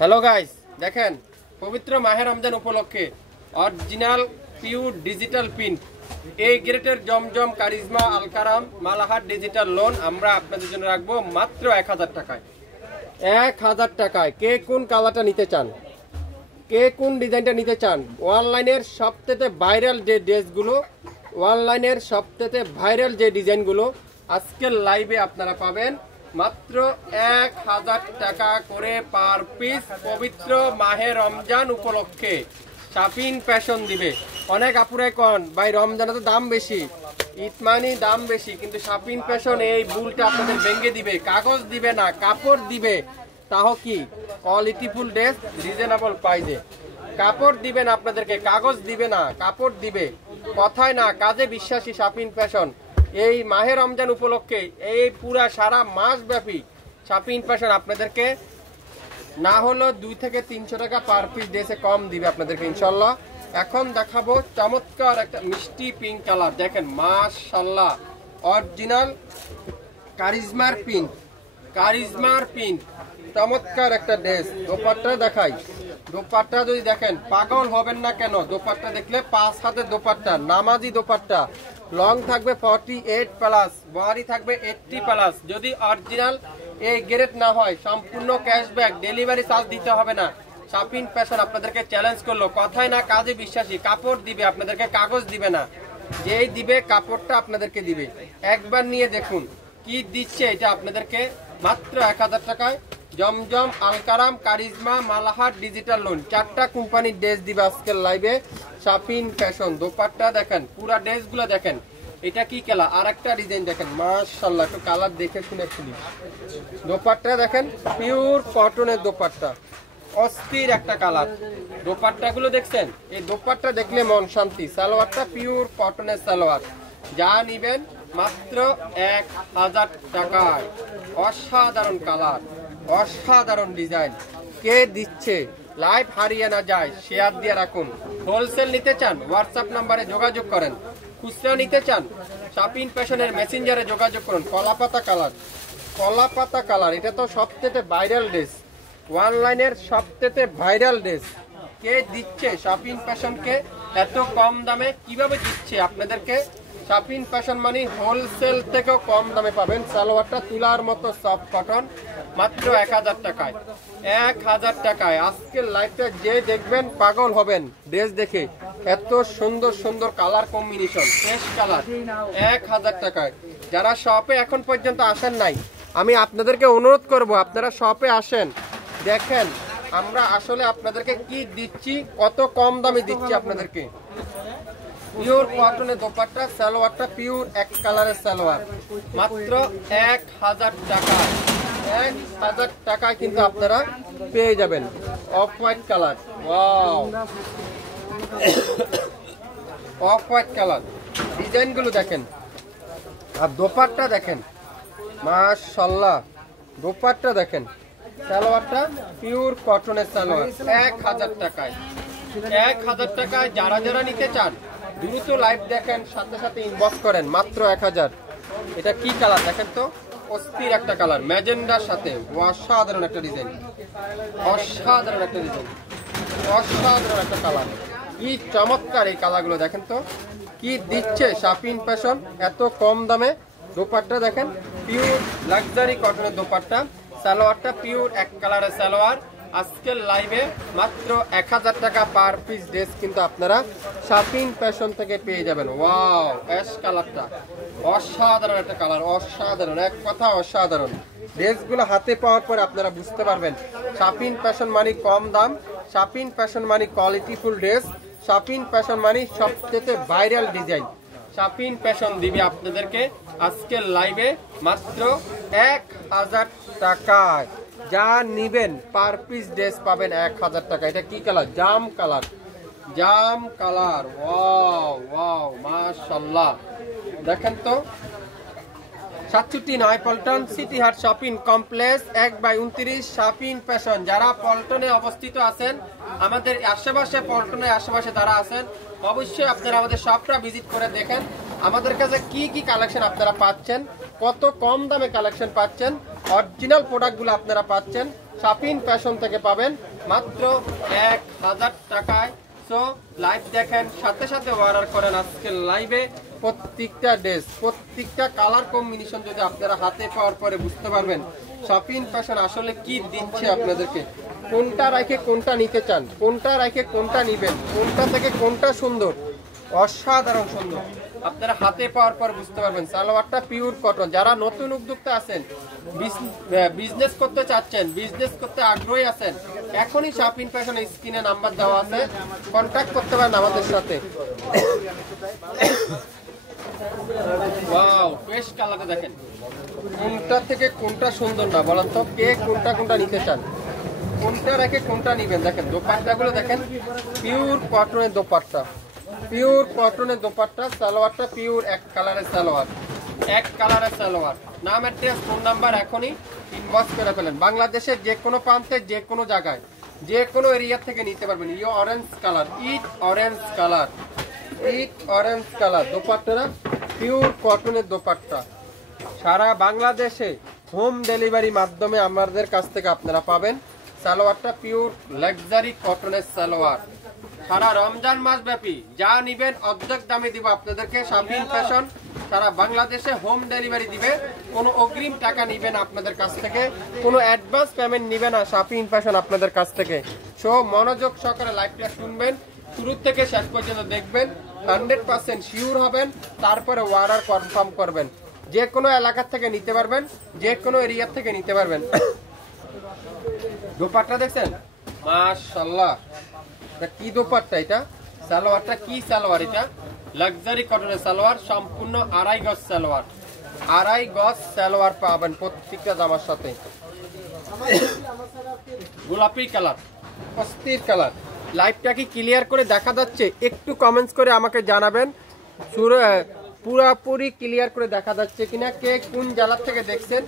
Hello guys, দেখেন পবিত্র মাহে রমজান উপলক্ষে অরিজিনাল পিওর ডিজিটাল প্রিন্ট এই গ্রেটের জমজম কারিজমা আলকারাম মালাহার ডিজিটাল লোন আমরা আপনাদের জন্য রাখবো মাত্র 1000 টাকায়। 1000 টাকায় কে কোন কালারটা নিতে চান, কে কোন ডিজাইনটা নিতে চান? অনলাইনের সবথেকে ভাইরাল যে ড্রেসগুলো, অনলাইনের সবথেকে ভাইরাল যে ডিজাইনগুলো আজকের লাইভে আপনারা পাবেন মাত্র 1000 টাকা করে পার পিস। পবিত্র মাহে রমজান উপলক্ষে শাপিন ফ্যাশন দিবে। অনেক আপুরাই কন ভাই রমজানে তো দাম বেশি, ঈদ মানি দাম বেশি, কিন্তু শাপিন ফ্যাশন এই ভুলটা আপনাদের ভেঙে দিবে। কাগজ দিবে না, কাপড় দিবে, তাও কি কোয়ালিটিফুল ড্রেস রিজনেবল প্রাইসে। কাপড় দিবেন আপনাদেরকে, কাগজ দিবে না, কাপড় দিবে। কথায় না কাজে বিশ্বাসী শাপিন ফ্যাশন এই মাহে রমজান উপলক্ষে এই পুরা সারা মাস ব্যাপী শাপিন ফ্যাশন আপনাদেরকে না হলো 2 থেকে 300 টাকা পার পিস ড্রেসে কম দিবে আপনাদেরকে ইনশাল্লাহ। এখন দেখাবো চমৎকার একটা মিষ্টি পিঙ্ক কালার, দেখেন মাশাআল্লাহ অরিজিনাল কারিজমার পিঙ্ক, কারিজমার পিঙ্ক চমৎকার একটা ড্রেস। দোপাট্টা দেখাই, দোপাট্টা যদি দেখেন পাগল হবেন না কেন। দোপাট্টা দেখলে 5 হাতের দোপাট্টা, নামাজি দোপাট্টা, লং থাকবে 48 প্লাস, বডি থাকবে 80 প্লাস। যদি অরিজিনাল এই গ্রেড না হয় সম্পূর্ণ ক্যাশব্যাক, ডেলিভারি চার্জ দিতে হবে না। শাপিন ফ্যাশন আপনাদেরকে চ্যালেঞ্জ করলো, কথায় না কাজে বিশ্বাসী। কাপড় দিবে আপনাদেরকে, কাগজ দিবে না। যেই দিবে কাপড়টা আপনাদেরকে দিবে। একবার নিয়ে দেখুন কি দিচ্ছে এটা আপনাদেরকে মাত্র 1000 টাকায়। জমজম আলকারাম কারিজমা মালাহার ডিজিটাল লোন 4টা কোম্পানির ড্রেস দিবে আজকের লাইভে শাপিন ফ্যাশন। দোপাট্টা দেখেন, পুরা ড্রেসগুলো দেখেন। এটা কি কালার, আর একটা ডিজাইন দেখেন মাশাআল্লাহ, একটু কালার দেখে শুনে খুলি। দোপাট্টা দেখেন পিওর কটনের দোপাট্টা, অস্থির একটা কালার। দোপাট্টাগুলো দেখছেন, এই দোপাট্টা দেখলে মন শান্তি। সালোয়ারটা পিওর কটনের সালোয়ার, যা নিবেন মাত্র 1000 টাকায়। অসাধারণ কালার, অসাধারণ ডিজাইন। কে দিচ্ছে লাইভ হারিয়ে না যায়, শেয়ার দিয়ে রাখুন। হোলসেল নিতে চান হোয়াটসঅ্যাপ নাম্বারে যোগাযোগ করেন, খুচরা নিতে চান শাপিন ফ্যাশনের মেসেঞ্জারে যোগাযোগ করুন। কলাপাতা কালার, কলাপাতা কালার, এটা তো সবথেকে ভাইরাল ড্রেস, অনলাইনের সবথেকে ভাইরাল ড্রেস। কে দিচ্ছে শাপিন ফ্যাশনকে এত কম দামে? কিভাবে দিচ্ছে আপনাদেরকে? শাপিন ফ্যাশন মানে হোলসেল থেকেও কম দামে পাবেন। সালোয়ারটা তুলার মতো সফট কটন, মাত্র 1000 টাকায়। 1000 টাকায় আজকের লাইভটা যে দেখবেন পাগল হবেন ড্রেস দেখে। এত সুন্দর সুন্দর কালার কম্বিনেশন, ফ্রেশ কালার। 1000 টাকায়। যারা শপে এখন পর্যন্ত আসেন নাই, আমি আপনাদেরকে অনুরোধ করব আপনারা শপে আসেন, দেখেন আমরা আসলে আপনাদেরকে কি দিচ্ছি, কত কম দামে দিচ্ছি আপনাদেরকে। পিওর কটনের দোপাট্টা, সালোয়ারটা পিওর এক কালারের সালোয়ার, মাত্র 1000 টাকা। 1000 টাকায় কিন্তু আপনারা পেয়ে যাবেন off white colour. Wow, off white colour. ডিজাইনগুলো দেখেন আর দোপাট্টা দেখেন মাশাআল্লাহ। দোপাট্টা দেখেন, সালোয়ারটা পিওর কটনের সালোয়ার 1000 টাকায়। 1000 টাকায় যারা যারা নিতে চান দ্রুত লাইভ দেখেন, সাথে সাথে ইনবক্স করেন, মাত্র 1000। এটা কি কালার দেখেন তো, অস্থির একটা কালার ম্যাজেন্ডার সাথে। অসাধারণ একটা ডিজাইন, অসাধারণ একটা ডিজাইন, অসাধারণ একটা কালার। কি চমৎকার এই কালারগুলো দেখেন তো, কি দিচ্ছে শাপিন ফ্যাশন এত কম দামে। দোপাট্টা দেখেন পিওর লাক্সারি কটনের দোপাট্টা, সালোয়ারটা পিওর এক কালারের সালোয়ার। আজকের লাইভে মাত্র 1000 টাকা পার পিস ড্রেস কিন্তু আপনারা শাপিন ফ্যাশন থেকে পেয়ে যাবেন। ওয়াও, অ্যাশ কালারটা অসাধারণ একটা কালার, অসাধারণ, এক কথা অসাধারণ। ড্রেসগুলো হাতে পাওয়ার পর আপনারা বুঝতে পারবেন শাপিন ফ্যাশন মানে কম দাম, শাপিন ফ্যাশন মানে কোয়ালিটিফুল ড্রেস, শাপিন ফ্যাশন মানে সবথেকে ভাইরাল ডিজাইন। শাপিন ফ্যাশন দিবে আপনাদেরকে আজকের লাইভে মাত্র 1000 টাকায়। যা নিবেন পার পিস ড্রেস পাবেন 1000 টাকা। এটা কি কালার? জাম কালার, জাম কালার। ওয়াও ওয়াও মাশাআল্লাহ, দেখেন তো। 67 পল্টন সিটি হাট শপিং কমপ্লেক্স 1/29 শাপিন ফ্যাশন। যারা পল্টনে অবস্থিত আছেন, আমাদের আশেপাশে পল্টনের আশেপাশে যারা আছেন, অবশ্যই আপনারা আমাদের শপটা ভিজিট করে দেখেন আমাদের কাছে কি কি কালেকশন আপনারা পাচ্ছেন, কত কম দামে কালেকশন পাচ্ছেন, অরিজিনাল প্রোডাক্টগুলো আপনারা পাচ্ছেন। শাপিন ফ্যাশন থেকে পাবেন মাত্র 1000 টাকায়। সো লাইভ দেখেন, সাথে সাথে অর্ডার করেন আজকে লাইভে। প্রত্যেকটা ড্রেস, প্রত্যেকটা কালার কম্বিনেশন যদি আপনারা হাতে পাওয়ার পরে বুঝতে পারবেন শাপিন ফ্যাশন আসলে কি দিচ্ছে আপনাদেরকে। কোনটা রাখে কোনটা নিতে চান, কোনটা রাখে কোনটা নিবেন, কোনটা থেকে কোনটা সুন্দর, অসাধারণ সুন্দর আপনারা হাতে পাওয়ার পর বুঝতে পারবেন। সালোয়ারটা পিওর কটন। যারা নতুন উদ্যোক্তা আছেন, বিজনেস করতে চাচ্ছেন, বিজনেস করতে আগ্রহী আছেন, এখনই শাপিন ফ্যাশনের স্ক্রিনে নাম্বার দেওয়া আছে, কন্ট্যাক্ট করতে পারেন আমাদের সাথে। ওয়াও, বেশ কালারটা দেখেন, কোনটা থেকে কোনটা সুন্দর না বলেন তো? কে কোনটা কোনটা নিতে চান, কোনটা রেখে কোনটা নিবেন? দেখেন দোপাট্টাগুলো দেখেন, পিওর কটনের দোপাট্টা, পিওর কটনের দোপাট্টা। সালোয়ারটা পিওর এক কালারের সালোয়ার, এক কালারের সালোয়ার। নাম, অ্যাড্রেস, ফোন নাম্বার এখনই ইনবক্স করে ফেলেন। বাংলাদেশের যে কোনো প্রান্তে, যে কোনো জায়গায়, যে কোনো এরিয়া থেকে নিতে পারবেন। ইয়ে অরেঞ্জ কালার, ইট অরেঞ্জ কালার, ইট অরেঞ্জ কালার দোপাট্টাটা পিওর কটনের দোপাট্টা। সারা বাংলাদেশে হোম ডেলিভারি মাধ্যমে আমাদের কাছ থেকে আপনারা পাবেন। সালোয়ারটা পিওর লাক্সারি কটনের সালোয়ার। সারা রমজান মাস ব্যাপী যা নিবেন অর্ধেক দামে দিব আপনাদেরকে। শাপিন ফ্যাশন সারা বাংলাদেশে হোম ডেলিভারি দিবে। কোনো অগ্রিম টাকা নিবেন আপনাদের কাছ থেকে, কোনো অ্যাডভান্স পেমেন্ট নিবে না শাপিন ফ্যাশন আপনাদের কাছ থেকে। সো মনোযোগ সহকারে লাইভটা শুনবেন, শুরু থেকে শেষ পর্যন্ত দেখবেন, 100% শিওর হবেন, তারপরে অর্ডার কনফার্ম করবেন। যে কোনো এলাকা থেকে নিতে পারবেন, যে কোনো এরিয়া থেকে নিতে পারবেন। দোপাট্টা দেখছেন, মাশাআল্লাহ, কি দোপাট্টা এটা! সালোয়ারটা কি সালোয়ার! এটা লাক্সারি কটনের সালোয়ার, সম্পূর্ণ 2.5 গজ সালোয়ার, 2.5 গজ সালোয়ার পাবেন প্রত্যেকটা জামার সাথে। গোলাপি কালার, অস্থির কালার। লাইভটা কি ক্লিয়ার করে দেখা যাচ্ছে? একটু কমেন্টস করে আমাকে জানাবেন পুরোপুরি ক্লিয়ার করে দেখা যাচ্ছে কিনা, কে কোন জেলা থেকে দেখছেন।